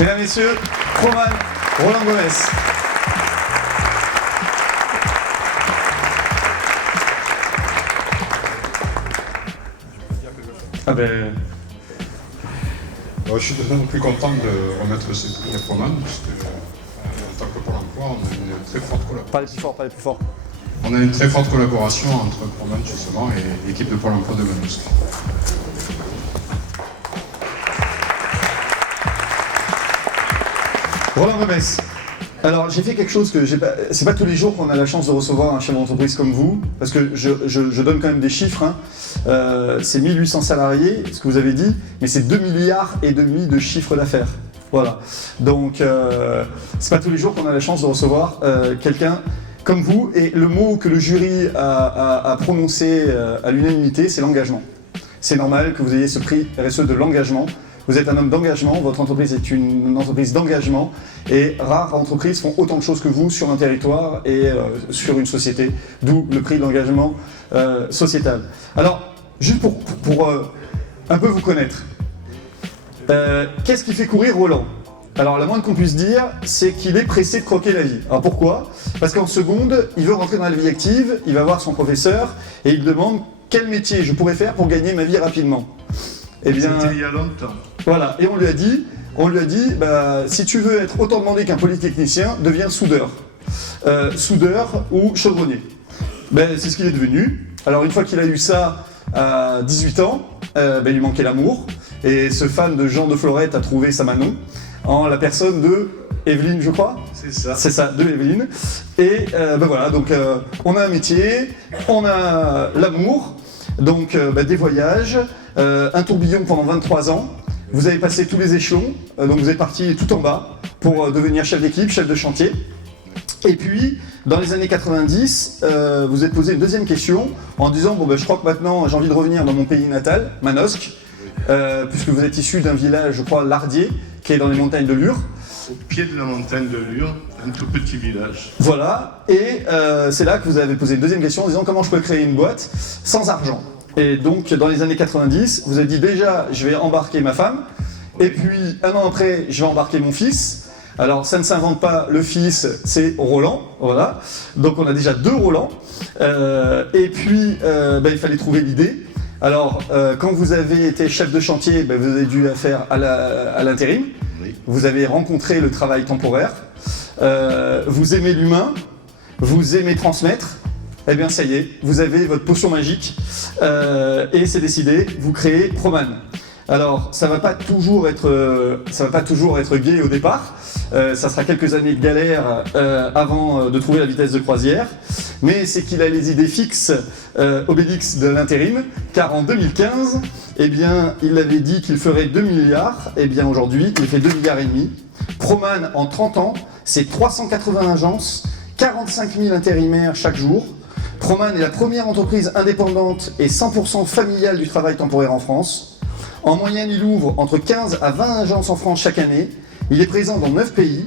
Mesdames, Messieurs, Proman, Roland Gomez. Ah ben... Je suis d'autant plus content de remettre ce prix à Proman, puisque en tant que Pôle emploi, on a une très forte collaboration. Parlez plus fort, parlez plus fort. On a une très forte collaboration entre Proman justement et l'équipe de Pôle emploi de Manosque. Roland Gomez. Alors j'ai fait quelque chose que c'est pas tous les jours qu'on a la chance de recevoir un chef d'entreprise comme vous, parce que je donne quand même des chiffres, hein. C'est 1800 salariés, ce que vous avez dit, mais c'est 2,5 milliards de chiffre d'affaires. Voilà. Donc c'est pas tous les jours qu'on a la chance de recevoir quelqu'un comme vous, et le mot que le jury a prononcé à l'unanimité, c'est l'engagement. C'est normal que vous ayez ce prix RSE de l'engagement. Vous êtes un homme d'engagement, votre entreprise est une entreprise d'engagement, et rares entreprises font autant de choses que vous sur un territoire et sur une société, d'où le prix d'engagement sociétal. Alors, juste pour un peu vous connaître, qu'est-ce qui fait courir Roland? Alors la moindre qu'on puisse dire, c'est qu'il est pressé de croquer la vie. Alors pourquoi? Parce qu'en seconde, il veut rentrer dans la vie active, il va voir son professeur, et il demande quel métier je pourrais faire pour gagner ma vie rapidement. Eh bien, c'était il y a longtemps. Voilà, et on lui a dit, bah, si tu veux être autant demandé qu'un polytechnicien, deviens soudeur. Soudeur ou chaudronnier. Ben, c'est ce qu'il est devenu. Alors une fois qu'il a eu ça à 18 ans, ben, il lui manquait l'amour. Et ce fan de Jean de Florette a trouvé sa Manon en la personne de Evelyne, je crois. C'est ça. C'est ça, de Evelyne. Et ben voilà, donc on a un métier, on a l'amour, donc ben, des voyages, un tourbillon pendant 23 ans. Vous avez passé tous les échelons, donc vous êtes parti tout en bas pour devenir chef d'équipe, chef de chantier. Et puis, dans les années 90, vous êtes posé une deuxième question en disant bon ben, je crois que maintenant j'ai envie de revenir dans mon pays natal, Manosque, puisque vous êtes issu d'un village, je crois, Lardier, qui est dans les montagnes de Lure. Au pied de la montagne de Lure, un tout petit village. Voilà, et c'est là que vous avez posé une deuxième question en disant comment je peux créer une boîte sans argent. Et donc, dans les années 90, vous avez dit déjà, je vais embarquer ma femme, et puis un an après, je vais embarquer mon fils. Alors, ça ne s'invente pas, le fils, c'est Roland, voilà. Donc, on a déjà 2 Roland. Et puis, il fallait trouver l'idée. Alors, quand vous avez été chef de chantier, vous avez dû faire à l'intérim. Oui. Vous avez rencontré le travail temporaire. Vous aimez l'humain, vous aimez transmettre. Eh bien ça y est, vous avez votre potion magique et c'est décidé, vous créez Proman. Alors ça va pas toujours être gai au départ, ça sera quelques années de galère avant de trouver la vitesse de croisière, mais c'est qu'il a les idées fixes Obélix de l'intérim, car en 2015, eh bien il avait dit qu'il ferait 2 milliards, et bien aujourd'hui il fait 2,5 milliards. Proman en 30 ans, c'est 380 agences, 45 000 intérimaires chaque jour. Proman est la première entreprise indépendante et 100% familiale du travail temporaire en France. En moyenne, il ouvre entre 15 à 20 agences en France chaque année. Il est présent dans 9 pays,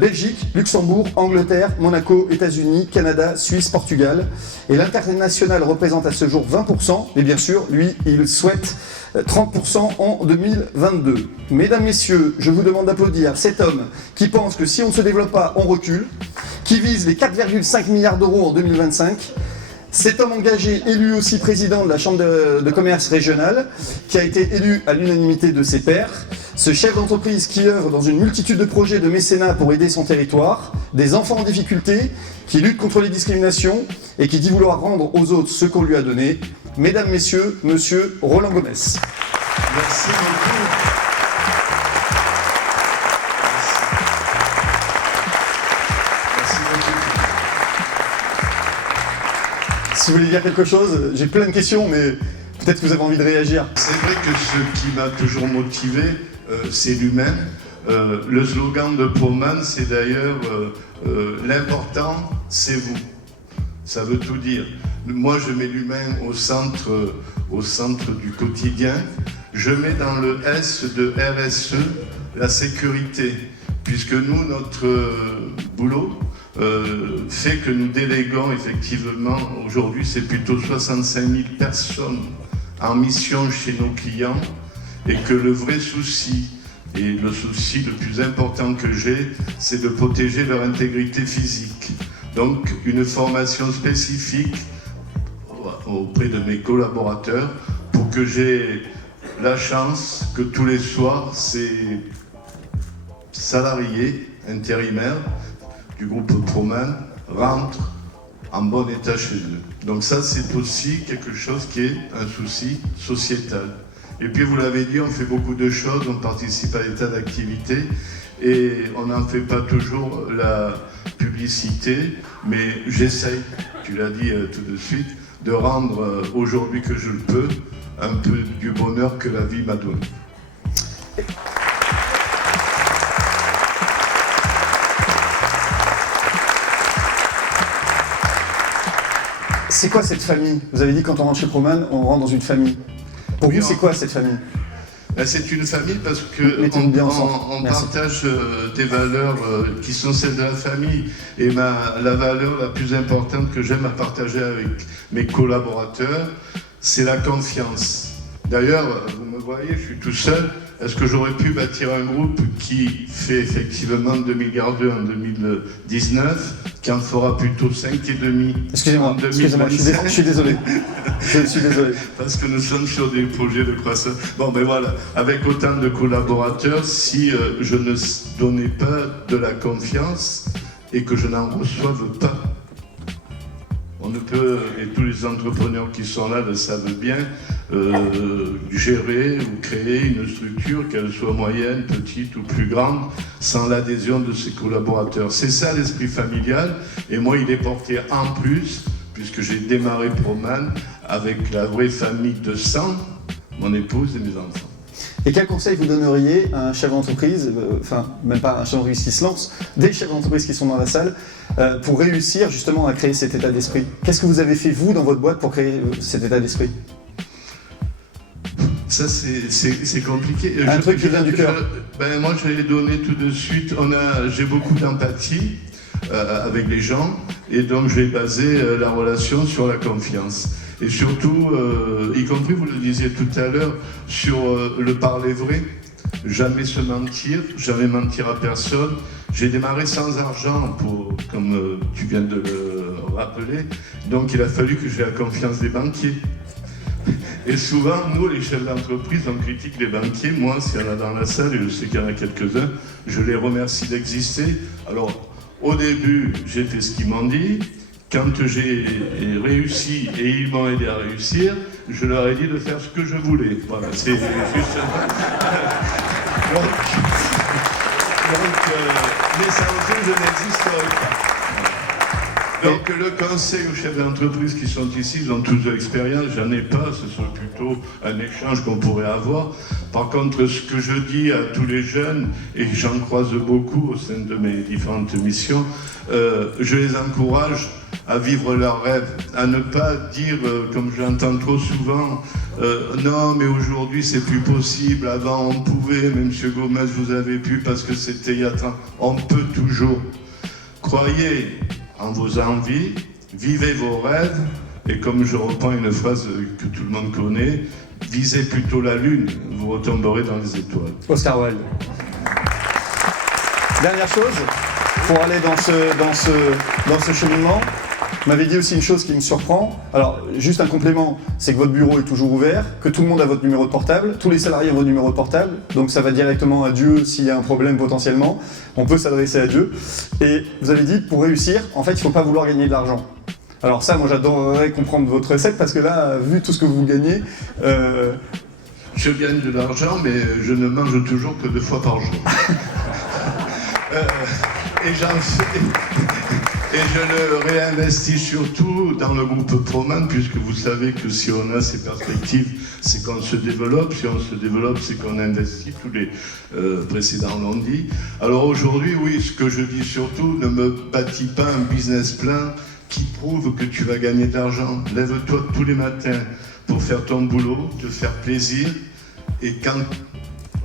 Belgique, Luxembourg, Angleterre, Monaco, États-Unis, Canada, Suisse, Portugal. Et l'international représente à ce jour 20%, mais bien sûr, lui, il souhaite 30% en 2022. Mesdames, Messieurs, je vous demande d'applaudir cet homme qui pense que si on ne se développe pas, on recule, qui vise les 4,5 milliards d'euros en 2025. Cet homme engagé, élu aussi président de la Chambre de commerce régionale, qui a été élu à l'unanimité de ses pairs. Ce chef d'entreprise qui œuvre dans une multitude de projets de mécénat pour aider son territoire, des enfants en difficulté, qui lutte contre les discriminations et qui dit vouloir rendre aux autres ce qu'on lui a donné. Mesdames, Messieurs, Monsieur Roland Gomez. Merci beaucoup. Merci beaucoup. Si vous voulez dire quelque chose, j'ai plein de questions, mais peut-être que vous avez envie de réagir. C'est vrai que ce qui m'a toujours motivé, c'est l'humain. Le slogan de Proman, c'est d'ailleurs l'important, c'est vous. Ça veut tout dire. Moi, je mets l'humain au centre du quotidien. Je mets dans le S de RSE la sécurité, puisque nous, notre boulot fait que nous déléguons effectivement, aujourd'hui, c'est plutôt 65 000 personnes en mission chez nos clients, et que le vrai souci Et le souci le plus important que j'ai, c'est de protéger leur intégrité physique. Donc une formation spécifique auprès de mes collaborateurs pour que j'ai la chance que tous les soirs, ces salariés intérimaires du groupe Proman rentrent en bon état chez eux. Donc ça, c'est aussi quelque chose qui est un souci sociétal. Et puis, vous l'avez dit, on fait beaucoup de choses, on participe à des tas d'activités et on n'en fait pas toujours la publicité, mais j'essaye, tu l'as dit tout de suite, de rendre aujourd'hui que je le peux, un peu du bonheur que la vie m'a donné. C'est quoi cette famille? Vous avez dit quand on rentre chez Proman, on rentre dans une famille. Pour vous, c'est quoi cette famille? C'est une famille parce qu'on partage des valeurs qui sont celles de la famille. Et la valeur la plus importante que j'aime à partager avec mes collaborateurs, c'est la confiance. D'ailleurs, vous me voyez, je suis tout seul. Est-ce que j'aurais pu bâtir un groupe qui fait effectivement 2 milliards en 2019, qui en fera plutôt 5,5 Excusez-moi, en 2025? je suis désolé. Je suis désolé. Parce que nous sommes sur des projets de croissance. Bon, ben voilà, avec autant de collaborateurs, si je ne donnais pas de la confiance et que je n'en reçoive pas, on ne peut, et tous les entrepreneurs qui sont là le savent bien, gérer ou créer une structure, qu'elle soit moyenne, petite ou plus grande, sans l'adhésion de ses collaborateurs. C'est ça l'esprit familial, et moi il est porté en plus, puisque j'ai démarré Proman avec la vraie famille de sang, mon épouse et mes enfants. Et quel conseil vous donneriez à un chef d'entreprise, enfin même pas un chef d'entreprise qui se lance, des chefs d'entreprise qui sont dans la salle, pour réussir justement à créer cet état d'esprit? Qu'est-ce que vous avez fait vous dans votre boîte pour créer cet état d'esprit? Ça c'est compliqué. Un truc qui vient du cœur. Moi je l'ai donné tout de suite. J'ai beaucoup d'empathie avec les gens et donc je vais baser la relation sur la confiance. Et surtout, y compris, vous le disiez tout à l'heure, sur le parler vrai, jamais se mentir, jamais mentir à personne. J'ai démarré sans argent, comme tu viens de le rappeler, donc il a fallu que j'ai la confiance des banquiers. Et souvent, nous, les chefs d'entreprise, on critique les banquiers. Moi, s'il y en a dans la salle, et je sais qu'il y en a quelques-uns, je les remercie d'exister. Alors, au début, j'ai fait ce qu'ils m'ont dit. Quand j'ai réussi et ils m'ont aidé à réussir, je leur ai dit de faire ce que je voulais. Voilà, c'est juste... mais sans eux, je n'existerai pas. Donc le conseil aux chefs d'entreprise qui sont ici, ils ont tous de l'expérience, j'en ai pas, ce serait plutôt un échange qu'on pourrait avoir. Par contre, ce que je dis à tous les jeunes, et j'en croise beaucoup au sein de mes différentes missions, je les encourage à vivre leurs rêves, à ne pas dire, comme je l'entends trop souvent, non mais aujourd'hui c'est plus possible, avant on pouvait, mais M. Gomez vous avez pu parce que c'était il y a 30 ans. On peut toujours. Croyez en vos envies, vivez vos rêves, et comme je reprends une phrase que tout le monde connaît, visez plutôt la lune, vous retomberez dans les étoiles. Oscar Wilde. Dernière chose, pour aller dans ce cheminement, vous m'avez dit aussi une chose qui me surprend. Alors, juste un complément, c'est que votre bureau est toujours ouvert, que tout le monde a votre numéro de portable, tous les salariés ont votre numéro de portable, donc ça va directement à Dieu s'il y a un problème potentiellement. On peut s'adresser à Dieu. Et vous avez dit, pour réussir, en fait, il ne faut pas vouloir gagner de l'argent. Alors ça, moi j'adorerais comprendre votre recette, parce que là, vu tout ce que vous gagnez... Je gagne de l'argent, mais je ne mange toujours que 2 fois par jour. Et j'en fais... Et je le réinvestis surtout dans le groupe Proman, puisque vous savez que si on a ces perspectives, c'est qu'on se développe. Si on se développe, c'est qu'on investit. Tous les précédents l'ont dit. Alors aujourd'hui, oui, ce que je dis surtout, ne me bâtis pas un business plan qui prouve que tu vas gagner de l'argent. Lève-toi tous les matins pour faire ton boulot, te faire plaisir. Et quand,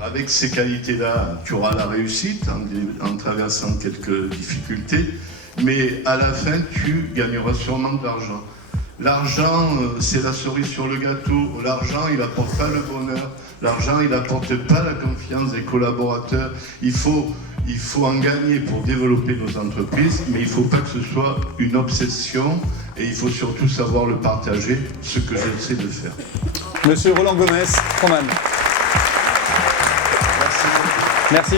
avec ces qualités-là, tu auras la réussite en traversant quelques difficultés. Mais à la fin, tu gagneras sûrement de l'argent. L'argent, c'est la cerise sur le gâteau. L'argent, il n'apporte pas le bonheur. L'argent, il n'apporte pas la confiance des collaborateurs. Il faut en gagner pour développer nos entreprises, mais il ne faut pas que ce soit une obsession et il faut surtout savoir le partager, ce que j'essaie de faire. Monsieur Roland Gomez, Proman. Merci. Merci.